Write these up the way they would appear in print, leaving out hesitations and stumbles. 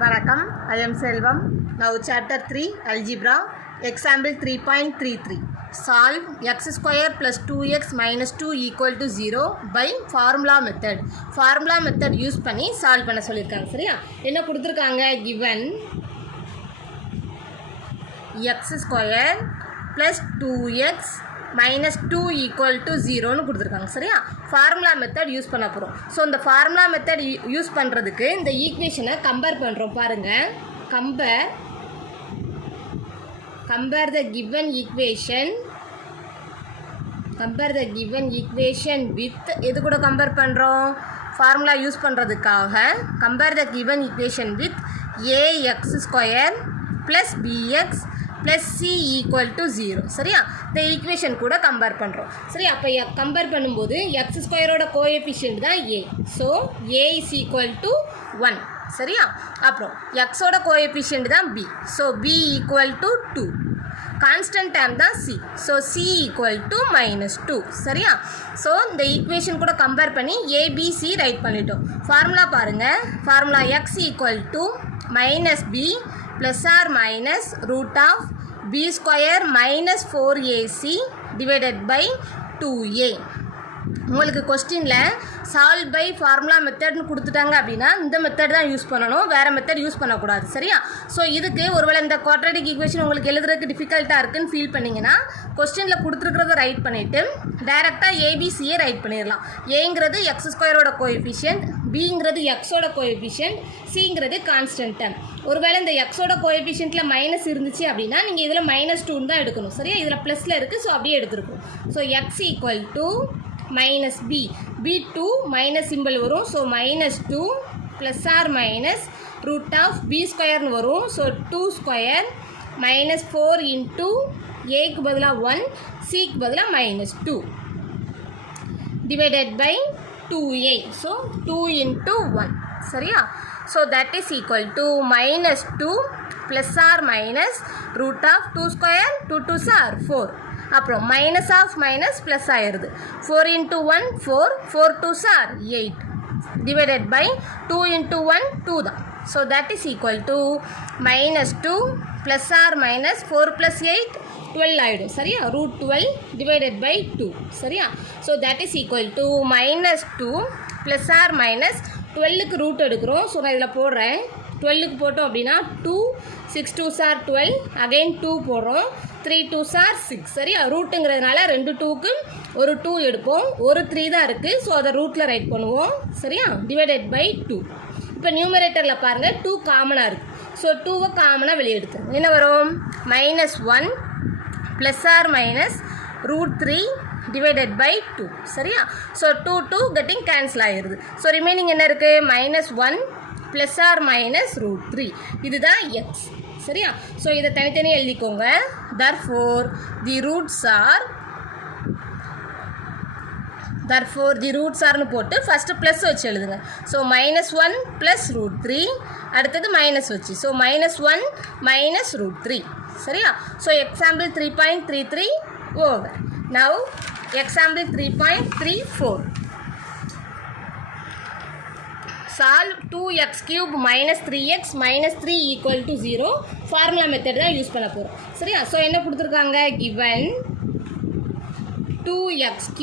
வணக்கம். I am Selvam. Now chapter 3 algebra example 3.33 solve x square plus 2x minus 2 equal to 0 by formula method. Formula method use பண்ணி solve பண்ண சொல்லிருக்காங்க. சரியா? என்ன கொடுத்திருக்காங்க? given x square plus 2x minus 2 equal to 0 னு கொடுத்துருக்காங்க. சரியா? ஃபார்முலா மெத்தட் யூஸ் பண்ண போகிறோம். ஸோ இந்த ஃபார்முலா மெத்தட் யூஸ் பண்ணுறதுக்கு இந்த ஈக்குவேஷனை கம்பேர் பண்ணுறோம். பாருங்கள், compare the given equation with எது கூட கம்பேர் பண்ணுறோம்? ஃபார்முலா யூஸ் பண்ணுறதுக்காக compare the given equation with ax square plus bx plus C equal to 0. சரியா? இந்த ஈக்குவேஷன் கூட கம்பேர் பண்ணுறோம். சரி, அப்போ கம்பேர் பண்ணும்போது எக்ஸ் ஸ்கொயரோட கோஎஃபிஷியன்ட் தான் A. So A is equal to 1. சரியா? அப்புறம் எக்ஸோட கோஎஃபிஷியன்ட் தான் B. So B equal to 2. Constant term தான் C. So C equal to -2. சரியா? ஸோ இந்த ஈக்குவேஷன் கூட கம்பேர் பண்ணி ஏபிசி ரைட் பண்ணிட்டோம். ஃபார்முலா பாருங்கள். Formula x equal to -b plus or minus root of b square minus 4ac divided by 2a. உங்களுக்கு கொஸ்டினில் solve by formula மெத்தட்னு கொடுத்துட்டாங்க அப்படின்னா இந்த மெத்தட் தான் யூஸ் பண்ணணும், வேறு மெத்தட் யூஸ் பண்ணக்கூடாது. சரியா? ஸோ இதுக்கு ஒருவேளை இந்த குவாட்ரேட்டிக் ஈக்குவேஷன் உங்களுக்கு எழுதுறதுக்கு டிஃபிகல்ட்டாக இருக்குன்னு ஃபீல் பண்ணிங்கன்னா கொஸ்டினில் கொடுத்துருக்கிறத ரைட் பண்ணிவிட்டு டைரெக்டாக ஏபிசியை ரைட் பண்ணிடலாம். ஏங்கிறது எக்ஸ் ஸ்கொயரோட கோஎஃபிஷியன்ட், பிங்கிறது எக்ஸோட கோஎஃபிஷியன்ட், சிங்கிறது கான்ஸ்டன்ட் டேர்ம். ஒருவேளை இந்த எக்ஸோட கோஎஃபிஷியன்ட்டில் மைனஸ் இருந்துச்சு அப்படின்னா நீங்கள் இதில் -2 தான் எடுக்கணும். சரியா? இதில் ப்ளஸில் இருக்குது. ஸோ அப்படியே எடுத்துருக்கோம். So X equal to minus b, b2 minus simple வரும். So -2 plus or minus root of B ஸ்கொயர்னு வரும். ஸோ 2 ஸ்கொயர் -4 இன்ட்டு ஏக்கு பதிலாக 1, சிக்கு பதிலாக -2 divided by 2a. So 2 into 1. சரியா? So that is equal to -2 plus or minus root of 2 square 2 2s are 4. அப்புறம் minus of minus plus ஆயிடுது. 4 into 1 4, 4 2s are 8 divided by 2 into 1 2 தான். So that is equal to -2 plus or minus 4 + 8 12 ஆகிடும். சரியா? √12 divided by 2. சரியா? So that is equal to -2 plus or minus 12க்கு root எடுக்கிறோம். So நான் இதில் போடுறேன். 12க்கு போட்டோம் அப்படின்னா 2, 6 2s are 12, அகைன் 2 போடுறோம், 3 2s are 6. சரியா? ரூட்டுங்கிறதுனால 2 2க்கு ஒரு 2 எடுப்போம், ஒரு 3 தான் இருக்குது. ஸோ அதை ரூட்டில் ரைட் பண்ணுவோம். சரியா? Divided by 2. இப்போ நியூமரேட்டரில் பாருங்கள் 2 காமனாக இருக்குது. ஸோ 2வை காமனாக வெளியே எடுத்துரும். என்ன வரும்? -1 plus or minus √3 divided by 2. சரியா? ஸோ 2 2 கெட்டிங் கேன்சல் ஆகிடுது. ஸோ ரிமைனிங் என்ன இருக்குது? -1 ப்ளஸ் ஆர் மைனஸ் √3. இதுதான் எக்ஸ். சரியா? ஸோ இதை தனித்தனியாக எழுதிக்கோங்க. therefore the roots are போட்டு ஃபஸ்ட்டு ப்ளஸ் வச்சு எழுதுங்க. ஸோ -1 ப்ளஸ் √3, அடுத்தது மைனஸ் வச்சு. So -1 minus √3. சரியா? So example 3.33 over. Now example 3.34 solve 2x³ minus 3x minus 3 equal to 0. Formula method தான் யூஸ் பண்ண போகிறோம். சரியா? ஸோ என்ன கொடுத்துருக்காங்க? given 2x³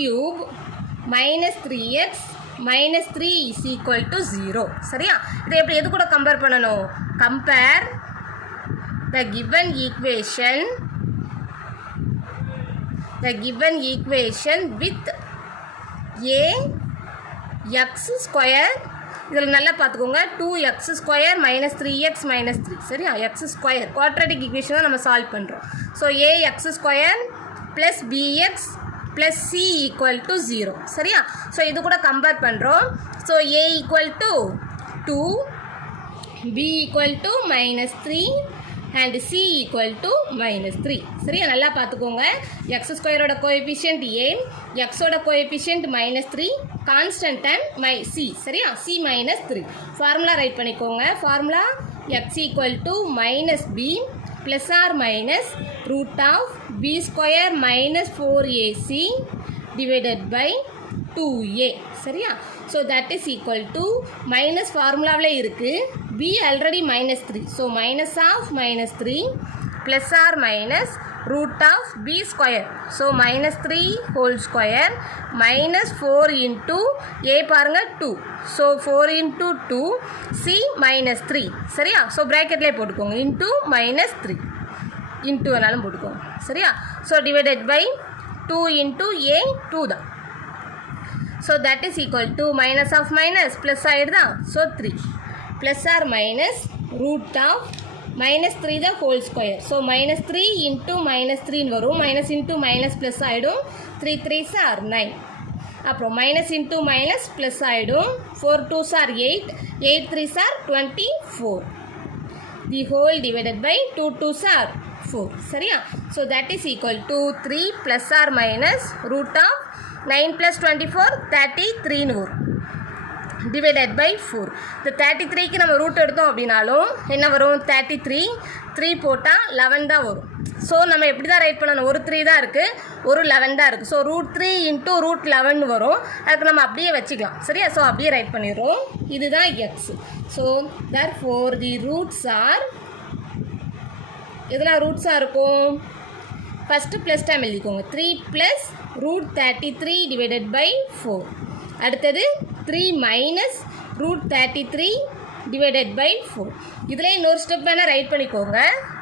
minus 3x minus 3 is equal to 0. சரியா? இதை எப்படி எது கூட கம்பேர் பண்ணணும்? compare the given equation with ax square. இதில் நல்லா பார்த்துக்கோங்க. 2x² minus 3x minus 3. சரியா? x² குவாட்ரேட்டிக் ஈக்குவேஷன் தான் நம்ம சால்வ் பண்ணுறோம். So ax² plus bx plus c equal to 0. சரியா? ஸோ இது கூட கம்பேர் பண்ணுறோம். So a equal to 2, b equal to -3 and c equal to -3. சரியா? நல்லா பார்த்துக்கோங்க. x² கோஎஃபிஷியன்ட் a, எக்ஸோட கோஎஃபிஷியன்ட் -3, கான்ஸ்டன்ட் அண்ட் c. சரியா? c -3. ஃபார்முலா ரைட் பண்ணிக்கோங்க. Formula x equal to -b plus or minus root of b² -4ac divided by 2a. சரியா? So that is equal to minus ஃபார்முலாவில் இருக்குது b already minus 3. So minus of minus 3 plus or minus root of b square. So minus 3 whole square minus 4 into a பாருங்க 2. So 4 into 2 c minus 3. சரியா? So bracketல போட்டுக்கோங்க into minus 3. into வேணாலும் போட்டுக்கோங்க. சரியா? So divided by 2 into a 2 தான். So that is equal to minus of minus plus ஆயிடுதா? So 3 plus or minus root of minus 3 the whole square. So minus 3 into minus 3 வரும். minus into minus plus ஆயிடும். 3 3s are 9. அப்புறம் minus into minus plus ஆயிடும். 4 2s are 8. 8 3s are 24. The whole divided by 2 2s are 4. சரியா? So that is equal to 3 plus or minus root of 9 plus 24 33 னு வரும். divided by 4. இந்த 33க்கு நம்ம root எடுத்தோம் அப்படின்னாலும் என்ன வரும்? 33 3 போட்டால் 11 தான் வரும். ஸோ நம்ம எப்படி தான் ரைட் பண்ணணும்? ஒரு 3 தான் இருக்குது, ஒரு 11 தான் இருக்குது. ஸோ ரூட் 3 இன்ட்டு ரூட் 11 வரும். அதுக்கு நம்ம அப்படியே வச்சுக்கலாம். சரியா? ஸோ அப்படியே ரைட் பண்ணிடுறோம். இதுதான் X. So therefore the roots are இதெல்லாம் ரூட்ஸாக இருக்கும். ஃபஸ்ட்டு ப்ளஸ் டைம் எழுதிக்கோங்க. 3 ப்ளஸ் ரூட் 33 டிவைடட் பை 4. அடுத்தது 3 மைனஸ் ரூட் 33 டிவைடட் பை 4. இதில் இன்னொரு ஸ்டெப் வேணால் ரைட் பண்ணிக்கோங்க.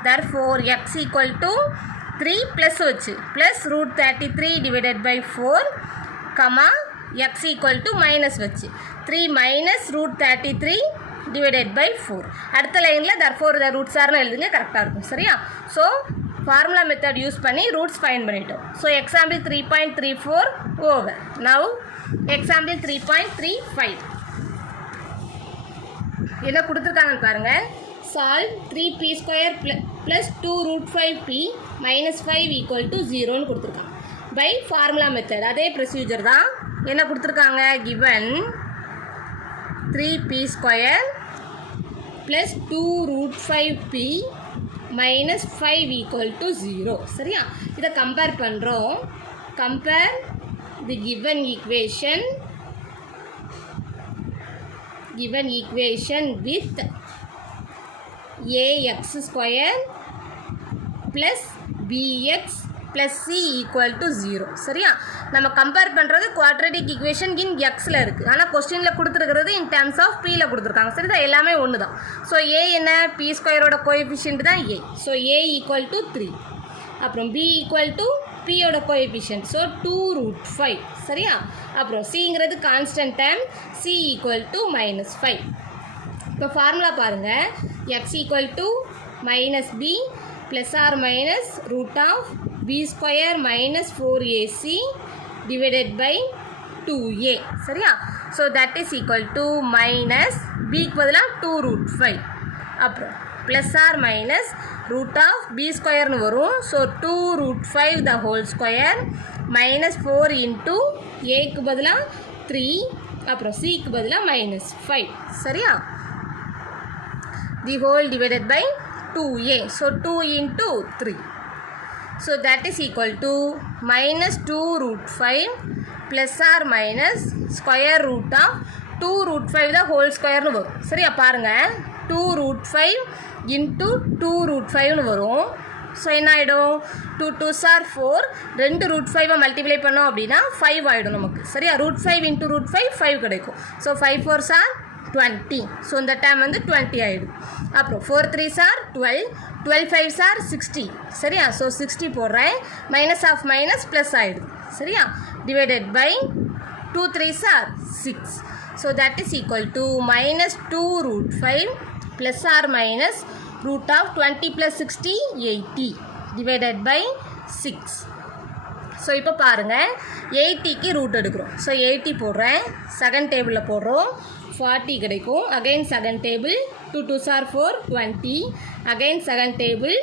therefore x equal to 3 plus வச்சு plus root 33 divided by 4 comma x equal to minus வச்சு 3 மைனஸ் ரூட் 33 டிவைடட் பை 4. அடுத்த லைனில் therefore the roots ஆர்னு எழுதுங்க, கரெக்டாக இருக்கும். சரியா? ஸோ ஃபார்முலா மெத்தட் யூஸ் பண்ணி ரூட்ஸ் ஃபைண்ட் பண்ணிட்டோம். So example 3.34 over. Now example 3.35 என்ன கொடுத்துருக்காங்கன்னு பாருங்கள். Solve 3p square plus 2 root 5p minus 5 equal to 0ன்னு கொடுத்துருக்காங்க. பை ஃபார்முலா மெத்தட் அதே ப்ரொசீஜர் தான். என்ன கொடுத்துருக்காங்க? Given 3p square plus 2 root 5p minus 5 equal to 0. சரியா? இதை கம்பேர் பண்ணுறோம். Compare the given equation with ax square plus bx plus c equal to 0. சரியா? நம்ம கம்பேர் பண்ணுறது குவாட்ரேட்டிக் ஈக்குவேஷன் இன் எக்ஸில் இருக்குது. ஆனால் கொஸ்டினில் கொடுத்துருக்கிறது இன் டேர்ம்ஸ் ஆஃப் பியில் கொடுத்துருக்காங்க. சரி தான், எல்லாமே ஒன்று தான். ஸோ ஏ என்ன? பி ஸ்கொயரோட கோஎஃபிஷியன்ட் தான் A. So A equal to 3. அப்புறம் பி ஈக்குவல் டு பியோட கோஎஃபிஷியன்ட். So 2 root 5. சரியா? அப்புறம் சிங்கிறது constant term. C equal to minus 5. இப்போ ஃபார்முலா பாருங்கள். X equal to minus B plus or minus root of b square minus 4ac divided by 2a. சரியா? So that is equal to minus பிக்கு பதிலாக 2 root 5. அப்புறம் plus or minus root of b ஸ்கொயர்னு வரும். So 2 root 5 the whole square minus 4 into ஏக்கு பதிலாக 3 அப்புறம் சிக்கு பதிலாக மைனஸ் 5. சரியா? The whole divided by 2a. So 2 into 3. So that is equal to minus 2 root 5 plus or minus square root of 2 root 5 the whole square னு வரும். சரியா? பாருங்கள். 2 root 5 into 2 root 5னு வரும். ஸோ என்ன ஆகிடும்? 2 2s are 4. 2 root 5 மல்டிப்ளை பண்ணோம் அப்படின்னா 5 ஆகிடும் நமக்கு. சரியா? root 5 into root 5 5 கிடைக்கும். So 5 4s are 20. ஸோ இந்த டைம் வந்து 20 ஆகிடும். அப்புறம் 4 3s are 12. 12 5s are 60. சரியா? ஸோ 60 போடுறேன். மைனஸ் ஆஃப் மைனஸ் ப்ளஸ் ஆகிடுது. சரியா? Divided by 2 3s are 6. So that is equal to minus 2 root 5 plus or minus root of 20 plus 60 80 divided by 6. So இப்போ பாருங்கள். 80க்கு ரூட் எடுக்கிறோம். ஸோ 80 போடுறேன். Second டேபிளில் போடுறோம். 40 கிடைக்கும். Again second table 2 2s are 4 20. Again second table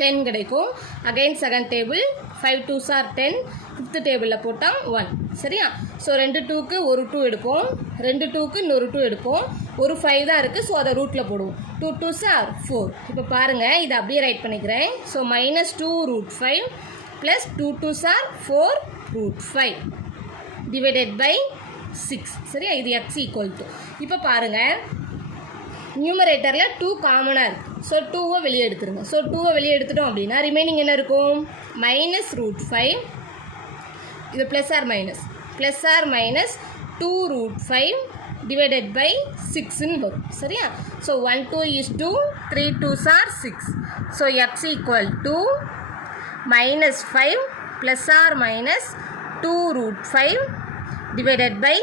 10 கிடைக்கும். Again second table 5 2s are 10. Fifth டேபிளில் போட்டால் 1. சரியா? ஸோ 2 2க்கு ஒரு 2 எடுப்போம். 2 2க்கு இன்னொரு 2 எடுப்போம். ஒரு 5 தான் இருக்குது. ஸோ அதை ரூட்டில் போடுவோம். 2 2s are 4. இப்போ பாருங்கள். இதை அப்படியே ரைட் பண்ணிக்கிறேன். So minus 2 root 5 plus 2 2s are 4 root 5 divided by 6. சரியா? இது எக்ஸ் ஈக்குவல் டு. இப்போ பாருங்கள். நியூமரேட்டரில் 2 காமனாக இருக்குது. ஸோ 2வை வெளியே எடுத்துருங்க. ஸோ 2வை வெளியே எடுத்துட்டோம் அப்படின்னா ரிமைனிங் என்ன இருக்கும்? -√5 இது plus or minus 2√5 divided by 6ன்னு வரும். சரியா? So 1 2 is 2, 3 2s are 6. So x equal to -5 plus or minus 2√5 divided by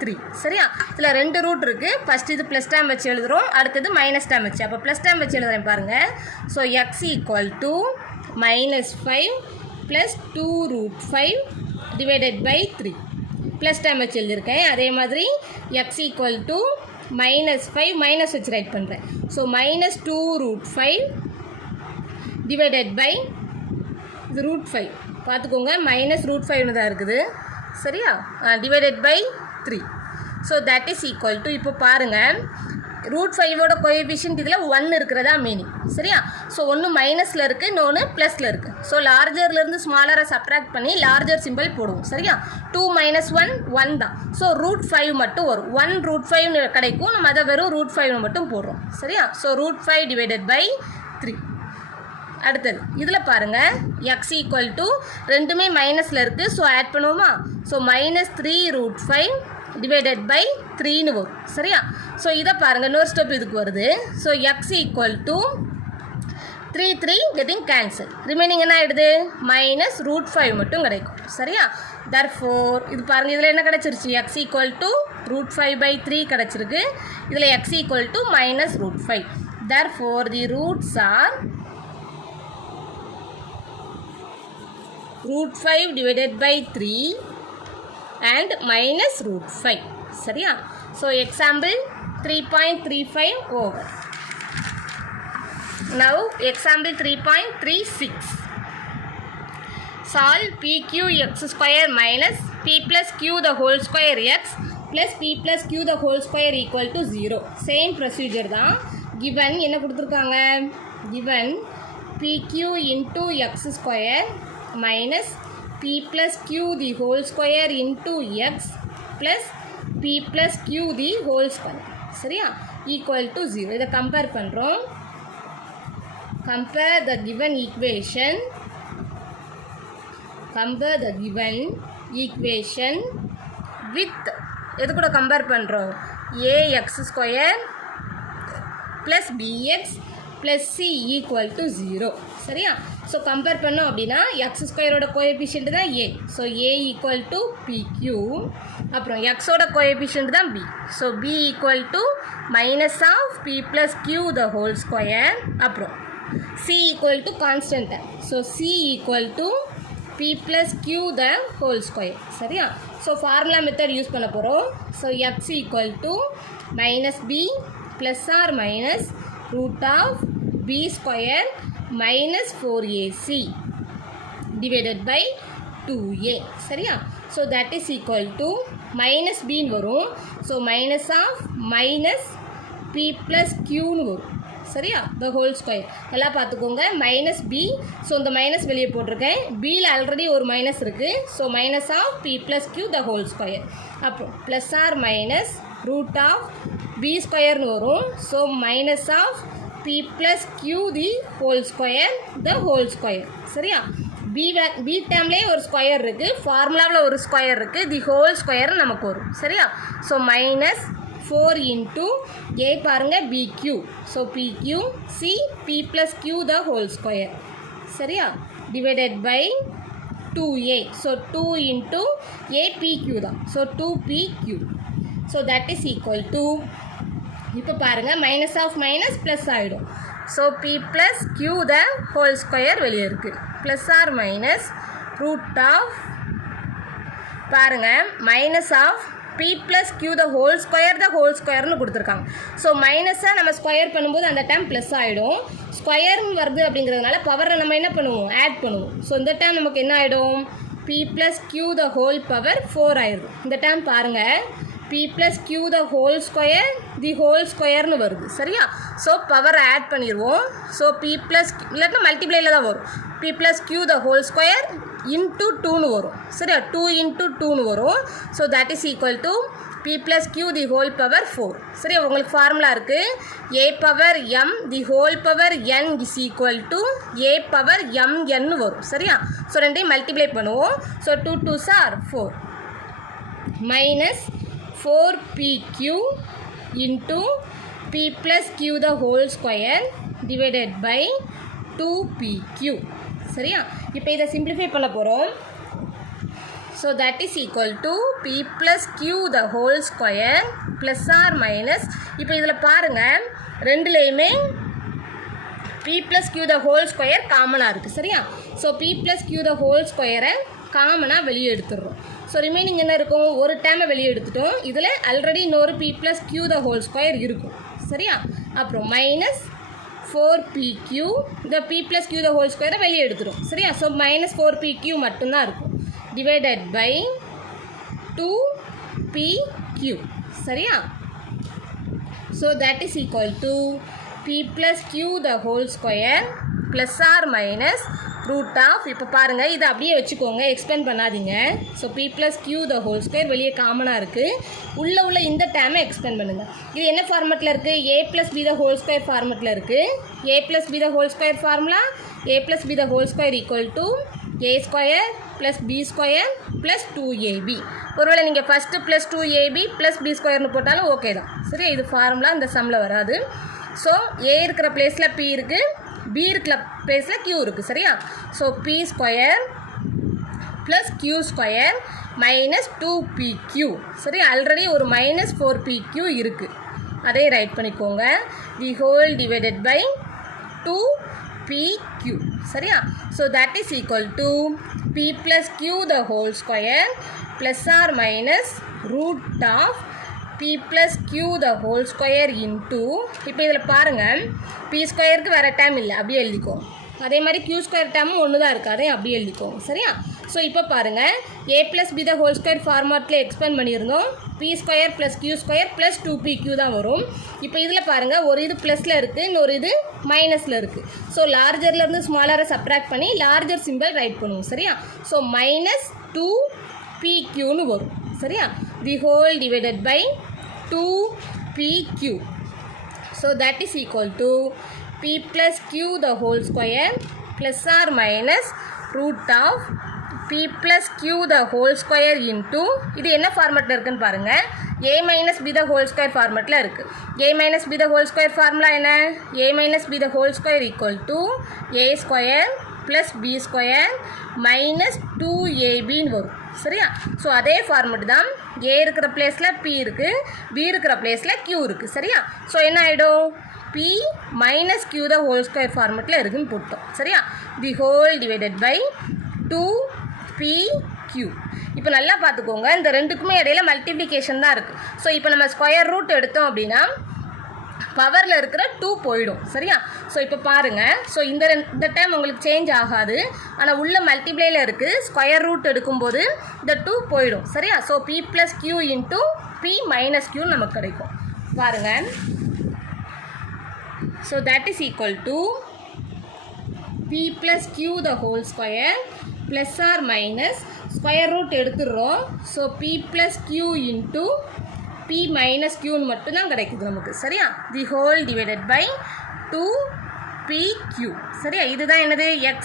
3. சரியா? இதில் 2 ரூட் இருக்குது. ஃபஸ்ட் இது ப்ளஸ் டேம் வச்சு எழுதுகிறோம், அடுத்தது மைனஸ் டேம் வச்சு. அப்போ ப்ளஸ் டேம் வச்சு எழுதுகிறேன் பாருங்கள். So x equal to -5 plus 2√5 divided by 3. Plus term வச்சு எழுதியிருக்கேன். அதே மாதிரி x ஈக்குவல் டு -5 மைனஸ் வச்சு ரைட் பண்ணுறேன். ஸோ -2√5 டிவைடட் பை இது √5 பார்த்துக்கோங்க, -√5 தான் இருக்குது. சரியா? Divided by 3. So that is equal to இப்போ பாருங்கள் √5ஓட கோஎஃபிஷியன்ட் இதில் 1 இருக்கிறதா மீனிங். சரியா? ஸோ ஒன்று மைனஸில் இருக்குது, இன்னொன்று ப்ளஸில் இருக்குது. ஸோ லார்ஜர்லேருந்து ஸ்மாலரை சப்ராக்ட் பண்ணி லார்ஜர் சிம்பிள் போடுவோம். சரியா? 2 - 1 1 தான். ஸோ √5 மட்டும் வரும். 1√5 கிடைக்கும், நம்ம அதை வெறும் √5 மட்டும் போடுறோம். சரியா? So √5 divided by 3. அடுத்தது இதில் பாருங்கள் x ஈக்குவல் டு ரெண்டுமே மைனஸில் இருக்குது. ஸோ ஆட் பண்ணுவோமா? ஸோ -3√5 டிவைடட் பை 3ன்னு வரும். சரியா? ஸோ இதை பாருங்கள், இன்னொரு ஸ்டெப் இதுக்கு வருது. So x equal to 3 getting cancel. Remaining என்ன ஆகிடுது? -√5 மட்டும் கிடைக்கும். சரியா? தர்ஃபோர் இது பாருங்கள், இதில் என்ன கிடச்சிருச்சு? x ஈக்குவல் டு √5/3 கிடச்சிருக்கு. இதில் x equal to -√5. Therefore the roots R √5 divided by 3 and -√5. சரியா? So example 3.35 over. Now example 3.36. Solve PQ x square minus P plus Q the whole square x plus P plus Q the whole square equal to 0. Same procedure தான். Given என்ன கொடுத்துருக்காங்க? Given PQ into x square minus P plus Q the whole square into x plus P plus Q the whole square. சரியா? equal to 0. இதை compare பண்ணுறோம். Compare the given equation. Compare the given equation with எது கூட compare பண்ணுறோம்? ax square plus bx plus c equal to 0. சரியா? So compare பண்ணோம் அப்படின்னா X ஸ்கொயரோட கோஎஃபிஷியன்ட் தான் a. So a equal to pq. அப்புறம் எக்ஸோட கோஎஃபிஷியன்ட் தான் b. So b equal to minus of p plus q the whole square. அப்புறம் c equal to constant. So c equal to p plus q the whole square. சரியா? So formula method use பண்ண போகிறோம். So X equal to minus b plus or minus root of b square minus 4ac divided by 2a. சரியா? so that is equal to minus b ன்னு வரும். so minus of minus p plus q ன்னு வரும். சரியா? the whole square எல்லாம் பார்த்துக்கோங்க. Minus b. So இந்த minus வெளியே போட்டிருக்கேன். பியில் ஆல்ரெடி ஒரு மைனஸ் இருக்குது. So minus of p plus q the whole square. அப்புறம் plus or minus root of b ஸ்கொயர்னு வரும். So minus of p plus q the whole square the whole square. சரியா? பி டேம்லேயே ஒரு ஸ்கொயர் இருக்குது, ஃபார்முலாவில் ஒரு ஸ்கொயர் இருக்குது, தி ஹோல் ஸ்கொயர் நமக்கு வரும். சரியா? ஸோ மைனஸ் 4 இன்ட்டு ஏ பாருங்கள் bq. So pq c p plus q the whole square. சரியா? Divided by 2a. So 2 into a pq தான். So 2pq. So that is equal to இப்போ பாருங்கள் minus of minus plus ஆகிடும். So p plus q the whole square வெளியே இருக்குது. Plus or minus root of பாருங்கள் minus of p plus q the whole ஸ்கொயர்னு கொடுத்துருக்காங்க. So மைனஸாக நம்ம ஸ்கொயர் பண்ணும்போது அந்த டைம் ப்ளஸ் ஆகிடும். ஸ்கொயர்னு வருது அப்படிங்கிறதுனால பவரை நம்ம என்ன பண்ணுவோம்? ஆட் பண்ணுவோம். ஸோ இந்த டைம் நமக்கு என்ன ஆகிடும்? p plus q the whole power 4 ஆயிடும். இந்த டைம் பாருங்கள் p plus q the whole square the whole ஸ்கொயர்னு வருது. சரியா? ஸோ பவர் ஆட் பண்ணிடுவோம். ஸோ p ப்ளஸ் இல்லாட்டினா மல்டிப்ளையில் தான் வரும். p plus q the whole square into 2ன்னு வரும். சரியா? 2 இன்ட்டு 2ன்னு வரும். So that is equal to p p plus q the whole power 4 சரி உங்களுக்கு ஃபார்முலா இருக்குது a power m the whole power n is equal to a power mn வரும் சரியா ஸோ ரெண்டையும் மல்டிப்ளை பண்ணுவோம் so 2 2s are 4 minus 4pq into p plus q the whole square divided by 2pq சரியா இப்போ இதை simplify பண்ண போகிறோம் so that is equal to p plus q the whole square plus or minus இப்போ இதில் பாருங்கள் ரெண்டுலேயுமே p plus q the whole square காமனாக இருக்குது சரியா so p plus q the whole square காமனாக வெளியே எடுத்துடுறோம் ஸோ ரிமைனிங் என்ன இருக்கும் ஒரு டைமை வெளியே எடுத்துட்டோம் இதில் ஆல்ரெடி இன்னொரு p plus q the whole square இருக்கும் சரியா அப்புறம் மைனஸ் 4pq இந்த p plus q the whole square வெளியே எடுத்துடும் சரியா ஸோ மைனஸ் 4pq மட்டும்தான் இருக்கும் டிவைடட் பை 2pq சரியா so that is equal to p plus q the whole square plus or minus root of இப்போ பாருங்கள் இதை அப்படியே வச்சுக்கோங்க எக்ஸ்பிளைன் பண்ணாதீங்க so p plus q the whole square வெளியே காமனாக இருக்குது உள்ள இந்த டேமை எக்ஸ்பிளைன் பண்ணுங்கள் இது என்ன ஃபார்மெட்டில் இருக்குது a plus b the whole square ஃபார்மெட்டில் இருக்குது a plus b the whole square formula a plus b the whole square equal to a square plus b square plus 2ab ஒருவேளை நீங்கள் first plus 2ab plus b ஸ்கொயர்னு போட்டாலும் okay தான் சரியா இது formula இந்த சம்மில் வராது ஸோ a இருக்கிற பிளேஸில் p இருக்குது b இருக்கிற பிளேஸில் q இருக்குது சரியா so p square plus q square minus 2pq சரி ஆல்ரெடி ஒரு மைனஸ் 4pq இருக்குது அதே ரைட் பண்ணிக்கோங்க தி ஹோல் டிவைடட் பை 2pq சரியா so that is equal to p plus q the whole square plus or minus root of p plus q the whole square into இப்போ இதில் பாருங்கள் p ஸ்கொயருக்கு வேறு time இல்லை அப்படியே எழுதிக்கோ அதே மாதிரி q ஸ்கொயர் டைமும் ஒன்று தான் இருக்குது அதையும் அப்படியே எழுதிக்கோ சரியா ஸோ இப்போ பாருங்கள் a plus b the whole square ஃபார்மாட்டில் எக்ஸ்பேண்ட் பண்ணியிருந்தோம் p square plus q square plus 2pq தான் வரும் இப்போ இதில் பாருங்கள் ஒரு இது ப்ளஸில் இருக்குது இன்னொரு இது மைனஸில் இருக்குது ஸோ லார்ஜர்லேருந்து ஸ்மாலரை சப்ராக்ட் பண்ணி லார்ஜர் சிம்பிள் ரைட் பண்ணுவோம் சரியா ஸோ மைனஸ் 2pqன்னு வரும் சரியா the whole divided by 2pq so that is equal to p plus q the whole square plus or minus root of p plus q the whole square into இது என்ன ஃபார்மெட்டில் இருக்குன்னு பாருங்கள் a minus b the whole square ஃபார்மெட்டில் இருக்குது a minus b the whole square formula என்ன a minus b the whole square equal to a square plus b square minus 2abன்னு வரும் சரியா so அதே format தான் a இருக்கிற பிளேஸில் p இருக்குது b இருக்கிற பிளேஸில் q இருக்குது சரியா ஸோ என்ன ஆகிடும் p minus q the whole square ஃபார்மெட்டில் இருக்குதுன்னு போட்டோம் சரியா the whole divided by 2pq இப்போ நல்லா பார்த்துக்கோங்க இந்த ரெண்டுக்குமே இடையில மல்டிப்ளிகேஷன் தான் இருக்குது ஸோ இப்போ நம்ம ஸ்கொயர் ரூட் எடுத்தோம் அப்படின்னா பவரில் இருக்கிற 2 போயிடும் சரியா ஸோ இப்போ பாருங்கள் ஸோ இந்த டைம் உங்களுக்கு சேஞ்ச் ஆகாது ஆனால் உள்ள மல்டிப்ளையில் இருக்குது ஸ்கொயர் ரூட் எடுக்கும்போது இந்த 2 போயிடும் சரியா so p plus q into p minus q நமக்கு கிடைக்கும் பாருங்கள் so that is equal to p plus q the whole square plus or minus square root எடுத்துடுறோம் so p plus q into p minus q மட்டும்தான் கிடைக்குது நமக்கு சரியா the whole divided by 2pq சரியா இதுதான் என்னது x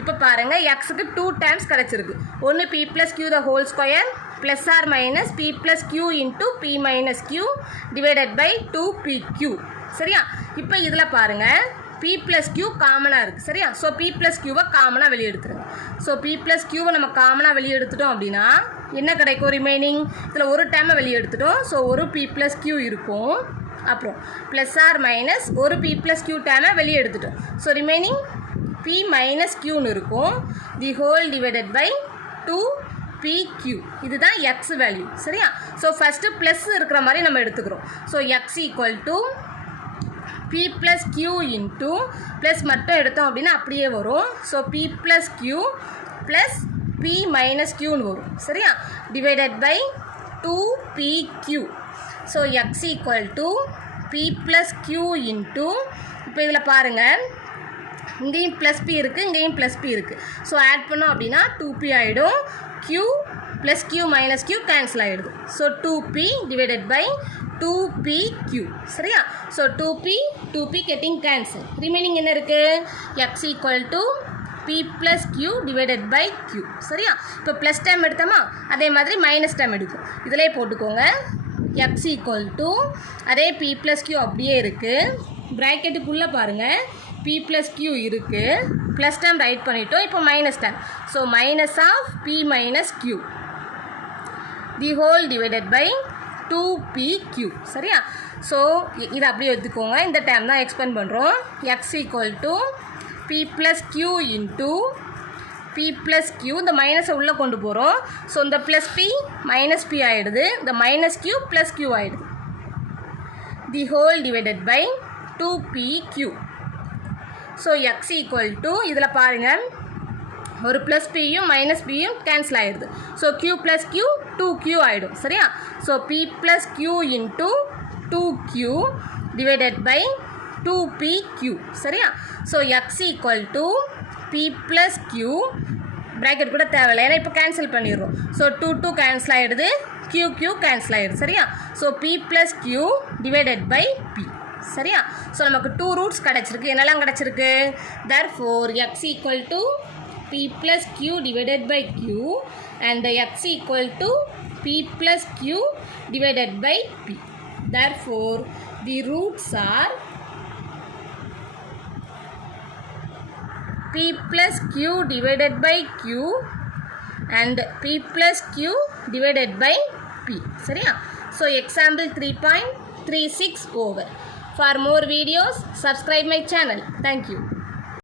இப்போ பாருங்கள் எக்ஸுக்கு 2 டைம்ஸ் கிடச்சிருக்கு ஒன்று p plus q the whole square plus or minus p plus q into p minus q divided by 2pq சரியா இப்போ இதில் பாருங்கள் p ப்ளஸ் q காமனாக இருக்குது சரியா ஸோ p ப்ளஸ் q காமனாக வெளியே எடுத்துருங்க ஸோ p ப்ளஸ் q நம்ம காமனாக வெளியே எடுத்துட்டோம் அப்படின்னா என்ன கிடைக்கும் ரிமைனிங் இதில் ஒரு டைமை வெளியே எடுத்துட்டோம் ஸோ ஒரு p ப்ளஸ் q இருக்கும் அப்புறம் ப்ளஸ் ஆர் மைனஸ் ஒரு p ப்ளஸ் q டைமை வெளியே எடுத்துட்டோம் ஸோ ரிமைனிங் p மைனஸ் qன்னு இருக்கும் the whole divided by 2pq இதுதான் x வேல்யூ சரியா ஸோ ஃபஸ்ட்டு ப்ளஸ் இருக்கிற மாதிரி நம்ம எடுத்துக்கிறோம் so x equal to p plus q into plus மட்டும் எடுத்தோம் அப்படின்னா அப்படியே வரும் so p plus q plus p minus qன்னு வரும் சரியா divided by 2pq so x equal to p plus q into இப்போ இதில் பாருங்கள் இங்கேயும் ப்ளஸ் p இருக்குது இங்கேயும் ப்ளஸ் p இருக்குது ஸோ ஆட் பண்ணோம் அப்படின்னா 2p ஆகிடும் q plus q minus q cancel ஆகிடுது. So 2p divided by 2pq. சரியா? So 2p getting cancel. Remaining என்ன இருக்குது? x equal to p plus q divided by q. சரியா? இப்போ ப்ளஸ் டைம் எடுத்தோமா, அதே மாதிரி மைனஸ் டைம் எடுக்கும். இதிலே போட்டுக்கோங்க. x ஈக்குவல் டு அதே p ப்ளஸ் q அப்படியே இருக்குது. ப்ராக்கெட்டுக்குள்ளே பாருங்கள், p ப்ளஸ் q இருக்குது. ப்ளஸ் டைம் ரைட் பண்ணிட்டோம். இப்போ minus time. So minus of p minus q the whole divided by 2pq. சரியா? ஸோ இதை அப்படியே எடுத்துக்கோங்க. இந்த டைம் தான் எக்ஸ்பெண்ட் பண்ணுறோம். x equal to p plus q into p plus q. இந்த மைனஸை உள்ளே கொண்டு போகிறோம். ஸோ இந்த ப்ளஸ் p மைனஸ் p ஆகிடுது. இந்த மைனஸ் q ப்ளஸ் q ஆகிடுது. The whole divided by 2pq. So x equal to இதில் பாருங்கள், ஒரு ப்ளஸ் பியும் மைனஸ் பியும் கேன்சல் ஆகிடுது. So q plus q 2q ஆகிடும். சரியா? So p plus q into 2q divided by 2pq. சரியா? So x equal to p plus q bracket கூட தேவையில்லை, ஏன்னா இப்போ கேன்சல் பண்ணிடுறோம். ஸோ 2 கேன்சல் ஆகிடுது, q கேன்சல் ஆகிடுது. சரியா? So p plus q divided by p. சரியா? ஸோ நமக்கு 2 ரூட்ஸ் கிடச்சிருக்கு. என்னெல்லாம் கிடச்சிருக்கு? therefore x equal to p plus q divided by q and x equal to p plus q divided by p. therefore the roots are p plus q divided by q and p plus q divided by p. சரியா? So example 3.36 over. For more videos, subscribe my channel. Thank you.